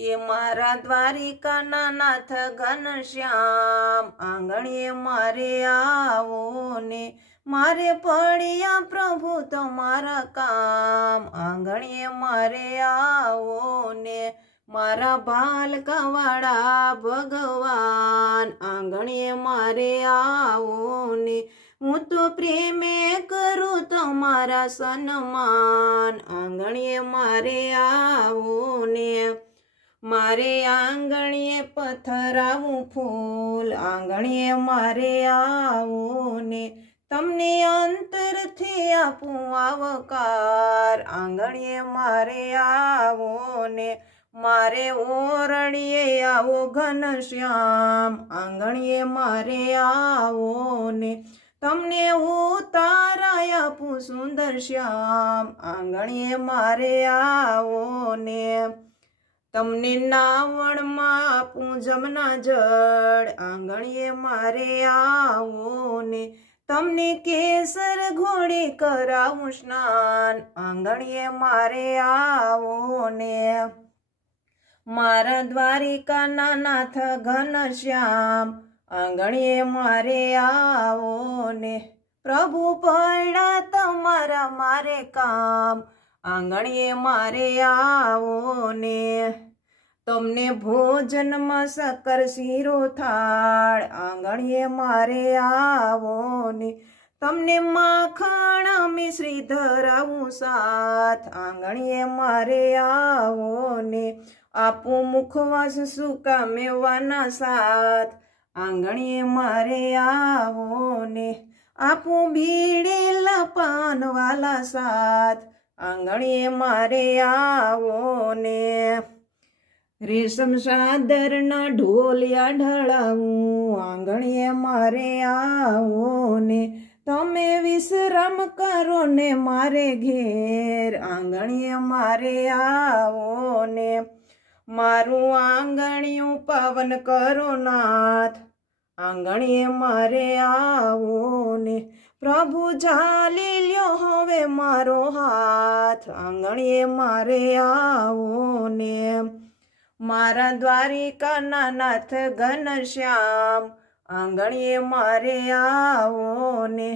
એ મારા દ્વારિકાના નાથ ઘનશ્યામ આંગણે મારે આવો ને મારે પડ્યા પ્રભુ તમારા કામ આંગણે મારે આવો ને મારા ભાલકાવાળા ભગવાન આંગણે મારે આવો ને હું તો પ્રેમે કરું તમારા સન્માન આંગણે મારે આવો ને મારે આંગણીએ પથરાવું ફૂલ આંગણીએ મારે આવું ને તમને અંતરથી આપું આવકાર આંગણીએ મારે આવો ને મારે ઓરડીએ આવો ઘનશ્યામ આંગણીએ મારે આવો ને તમને ઉતારાય આપું સુંદર શ્યામ આંગણીએ મારે આવો ને તમને નાવણમાં આપું જમના જળ આંગણીએ મારે આવો ને તમને કેસર ઘોડે કરાવું સ્નાન આંગણીએ મારે આવો ને મારા દ્વારિકાના નાથ ઘનશ્યામ આંગણીએ મારે આવો ને પ્રભુ પડ્યા તમારા મારે કામ આંગણીએ મારે આવો ને તમને ભોજનમાં શક્કર શીરો થાળ આંગણીએ મારે આવો ને તમને માખણ મિશ્રી ધરાવું સાથ આંગણીએ મારે આવો ને આપું મુખવાસ સૂકા મેવાના સાથ આંગણીએ મારે આવો ને આપું ભીડેલા પાનવાલા સાથ આંગણીએ મારે આવો ને રેશમ સાદરના ઢોલિયા ઢળાવું આંગણીએ મારે આવો ને તમે વિશ્રામ કરો ને મારે ઘેર આંગણીએ મારે આવો ને મારું આંગણિયું પાવન કરો નાથ આંગણીએ મારે આવો ને પ્રભુ ઝાલી લ્યો હવે મારો હાથ આંગણીએ મારે આવો ને મારા દ્વારિકાના નાથ ઘનશ્યામ આંગણીએ મારે આવો ને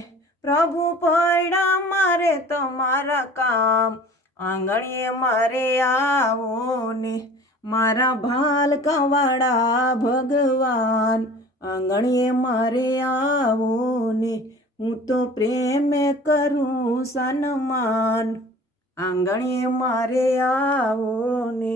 પ્રભુ પડ્યા મારે તમારા કામ આંગણીએ મારે આવો ને મારા ભાલકાવાળા ભગવાન આંગણીએ મારે આવો ને હું તો પ્રેમે કરું સન્માન આંગણીએ મારે આવો ને